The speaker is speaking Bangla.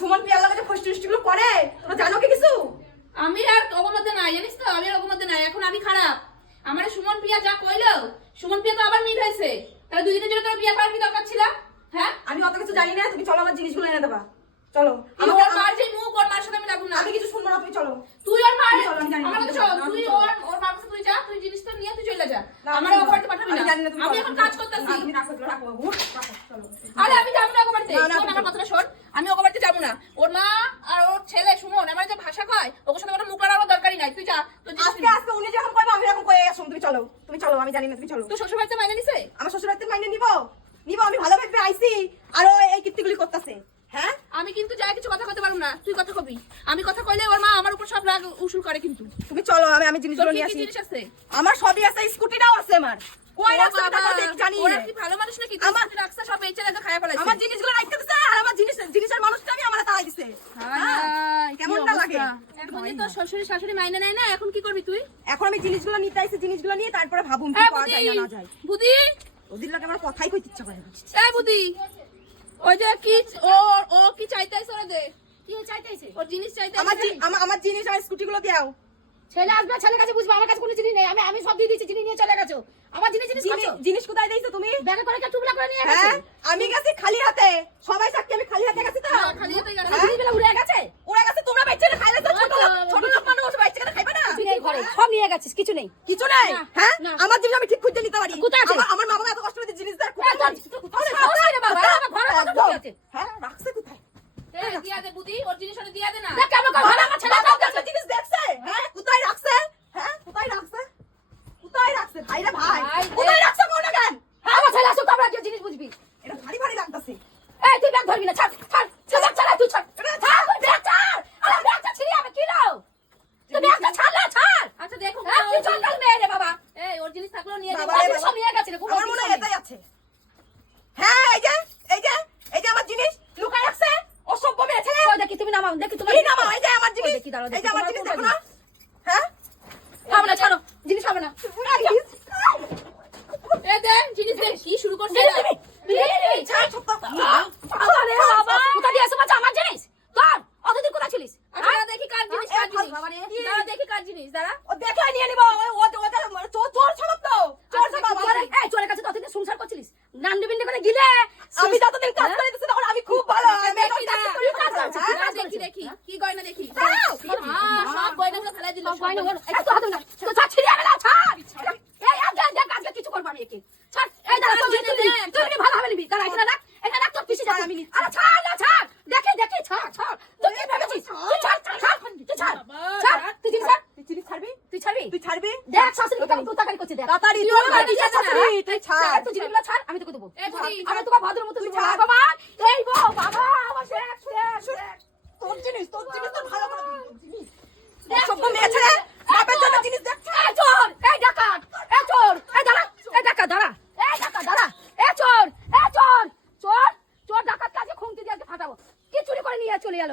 সুমন পিয়ার লাগে যে ফষ্টি গুলো করে তোমরা জানো কি কিছু? আমি আর ওর মধ্যে নাই জানিস তো? আমি আর ওর মধ্যে নাই এখন আমি খারাপ। আমার সুমন প্রিয়া যা কইলো সুমন প্রিয়া তো আবার মিট হয়েছে। তাহলে দুই দিনের জন্য তোর বিয়ে করার কি দরকার ছিল? হ্যাঁ? আমি অত কিছু জানি না তুমি চলো আমার জিনিসগুলো এনে দেবা। চলো আমাকে ওর মার যে মুখ ওর মার সাথে আমি লাগবো না। আমি কিছু শুনব না তুমি চলো। তুই ওর মার চলো, আমি জানি আমার কথা চলো, তুই ওর ওর মার কাছে তুই যা তুই জিনিসটা নিয়ে তুই চলে যা। আমার ওর বাড়িতে পাঠাবি না। জানি না, তুমি আমি এখন কাজ। করতেছি। তুমি রাখো, রাখো, রাখো, চলো। আরে আমি যাব না ওর বাড়িতে। না, শোন আমার কথাটা শোন আমি ওর বাড়িতে যাব না ওর মা আর ওর ছেলে সুমন আমার যে ভাষা কয় ওর সাথে আমার মুখ লাগানোর দরকারই নাই তুই যা তোর জিনিস আজকে আজকে উনি যখন কইবো আমি এরকম কয়ে আসুন তুমি চলো তুমি চলো আমি জানি না তুমি চলো। তুই শ্বশুর বাড়িতে মাইনে নিছে? আমার শ্বশুর বাড়িতে মাইনে নিব। নিব আমি ভালো ভাবে আইছি আর এই কীর্তিগুলি করতেছে। হ্যাঁ? আমি কিন্তু যা কিছু কথা কইতে পারব না তুই কথা কবি। আমি কথা কইলে ওর মা আমার উপর সব রাগ উসুল করে কিন্তু। তুমি চলো আমি আমি জিনিসগুলো নিয়ে আসি। জিনিস আছে? আমার সবই আছে স্কুটিটাও আছে আমার। কই রাখছে বাবা, তারপর জানি ওরা কি ভালো মানুষ নাকি? আমার- আমার রাখছে সব বেচে রাখা খায়া ফেলাইছে। আমার জিনিসগুলো রাখতে দিছে আর আমার জিনিস জিনিসের মানুষটা আমি আমার তাই দিছে। হ্যাঁ, লাগে এখন যে শ্বশুর শাশুড়ি মাইনে নেয় না এখন কি করবি তুই? এখন আমি জিনিসগুলো নিতে আইছি জিনিসগুলো নিয়ে তারপরে ভাবুন কি করা যায় না না যায়। বুদি। ওদের লাগে আমার কথাই কইতে ইচ্ছা করে না। এই বুদি ওই যে কি ও ও কি চাইতেছে ওরা দে? কি চাইতেছে ওর জিনিস চাইতেছে আমার জি- আমার আমার জিনিস আমার স্কুটিগুলো দাও। ছেলে আসবে ছেলের কাছে বুঝব আমার কাছে কোনো জিনিস নেই। আমি আমি সব দিয়ে দিয়েছি জিনিস নিয়ে চলে গেছো। আমার জিনিস জিনিস জিনিস কোথায় দিয়েছ তুমি? ব্যাগে করে কে টুকরা করে নিয়ে গেছে? হ্যাঁ আমি গেছি খালি হাতে। সবাই সাক্ষী আমি খালি হাতে গেছি তো? খালি হাতে গেছে। হ্যাঁ? জিনিসগুলো উড়ে গেছে ওরা গেছে তোমরা বাইচে না খাইলে তো ছোট লোক- ছোট লোক মানুষ বাইচে না খাইবে না তুই নেই গেছিস কিছু নেই। কিছু নেই? হ্যাঁ? আমার জীবন আমি ঠিক খুঁজে নিতে পারি কোথায় আছে? আমার মা বাবা এত কষ্ট করে জিনিস দেয় কোথায় রে বাবা, আমার ঘরে আছে? হ্যাঁ রাখছে কোথায়? দিয়া দে বুদি ওর জিনিস ওরে দিয়া দে না। দেখ কেমন করে ঘরে আমার ছেলে বাবা সব কাছে গেছে। জিনিস দেখছে হ্যাঁ কোথায় রাখছে হ্যাঁ কোথায় রাখছে কোথায় রাখছে ভাই রে ভাই ভাই, দে। কোথায় রাখছে কোন গান আমার ছেলে আসুক তারপর কেউ জিনিস বুঝবি এটা ভারী ভারী লাগতাছে এই তুই ব্যাগ ধরবি না ছাড় ছাড় তুই ব্যাগ ছাড়া তুই ছাড় ছাড় তুই ব্যাগ ছাড় আরে ব্যাগটা ছিঁড়ে আমি কি নাও তুই ব্যাগটা ছাড় না ছাড় আচ্ছা দেখো হ্যাঁ, তুই চল কাল মেয়ে রে বাবা এই ওর জিনিস থাকলেও নিয়ে বাবা যাব রে বাবা, সব নিয়ে গেছে রে, কোনো আমার মনে হয় কিছু এটাই আছে হ্যাঁ এই যে এই যে এই যে আমার জিনিস লুকায় রাখছে অসভ্য মেয়ে ছেলে ওই দেখি তুমি নামাও দেখি তোমার এই নামা এই যে আমার জিনিস। দেখি, দাঁড়াও, এই যে আমার জিনিস দেখো না। হ্যাঁ? হবে না ছাড়ো জিনিস হবে না। এ দে জিনিস দে কি শুরু করছে জিনিস দিবি দিবি, দিবি ছাড় সত্য আরে বাবা কোথা দিয়ে এসে বাচ্চা আমার জিনিস? তোর অতদিন কোথায় ছিলিস? দেখি কার জিনিস কার এ, জিনিস। বাবা রে। দাঁড়া দেখি কার জিনিস দাঁড়া। ও দেখে নিয়ে নিব। ও ও ওদের চোর চোর স্বভাব তো। চোর স্বভাব বাবা রে, এই চোরের কাছে ততদিন সংসার করছিলিস। নান্ডি বিন্ডি করে গিলে। আমি যতদিন কাজ হ্যাঁ? করে দিচ্ছি তখন আমি খুব ভালো আমি দেখি এখন না কাজ করি, কাজ করছি, হ্যাঁ? দাঁড়া কাজ দেখি কি গয়না দেখি। হ্যাঁ সব গয়নাগুলো ফেলাই দিল সব গয়না এই তো হাতে না। তো ছাড়, ছিঁড়ে গেল, ছাড়। এই, আজকে, দেখ, আজকে কিছু করব আমি একে। ছাড়, এই দাঁড়া, তোর জিনিস তুই। তুই নিবি, ভালোভাবে নিবি। দাঁড়া, এখানে রাখ, এখানে রাখ, তোর পিসি যাবে। আমি আরে ছাড় না, ছাড়। দেখি, দেখি, ছাড়, ছাড়। তুই কি ভেবেছিস? তুই ছাড়, ছাড়, ছাড়, তুই ছাড়। ছাড়, তুই জিনিস ছাড়। তুই জিনিস ছাড়বি তুই ছাড়বি? তুই ছাড়বি দেখ, শাশুড়িকে কেমন তুতাকারি করছে, দেখ। তাড়াতাড়ি তুই যা না। শাশুড়ি, তুই ছাড় তুই জিনিসগুলো ছাড়, আমি তোকে দেবো। আমি তোকে ভদ্র মতো তুই ছাড়। বাবা, এই বাবা, আমার শেখ, শেখ, শেখ। তোর জিনিস তোর জিনিস তোর ভালো করে তোর জিনিস। অসভ্য মেয়ে ছেলে বাপের জন্য জিনিস দেখছে এই চোর এই ডাকাত এই চোর এই দাঁড়া এই ডাকাত দাঁড়া এই ডাকাত দাঁড়া এই চোর এই চোর চোর চোর ডাকাত দিয়ে ফাটাবো। কি চুরি করে নিয়ে চলে গেল?